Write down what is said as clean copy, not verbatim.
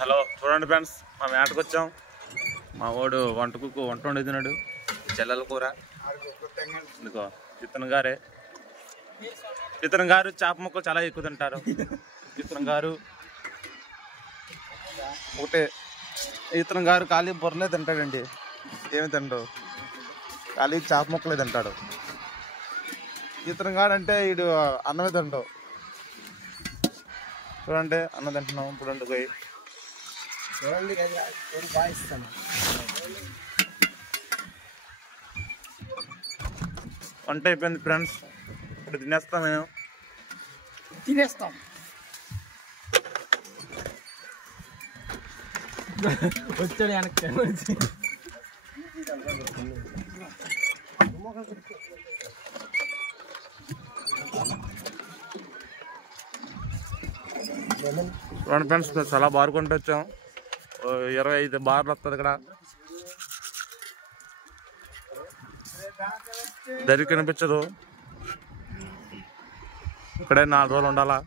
Hello చూడండి friends, మా వేటకు వచ్చాం. మా వాడు వంట వండుతున్నాడు. చెల్లెల కూర ఇదిగో ఇతను గారు చేప ముక్కలు చాలా ఎక్కువ తింటారు. ఇతను గారు ఖాళీ బుర్రలే తింటాడండి. ఏమి తింటాడు, ఖాళీ చేప ముక్కలే తింటాడు. ఇతను గారు అంటే వీడు అన్నమే తింటావు. చూడండి అన్నం తింటున్నాం ఇప్పుడు వండుకోయి. వంట అయిపోయింది ఫ్రెండ్స్, ఇప్పుడు తినేస్తాం. మేము తినేస్తాం. వచ్చాడు వెనక్కి. చూడండి ఫ్రెండ్స్, చాలా బార్ కొంటూ వచ్చాం. 25 బార్లు వస్తుంది ఇక్కడ. దరి కనిపించదు. ఇక్కడే 4 రోజులు ఉండాలా.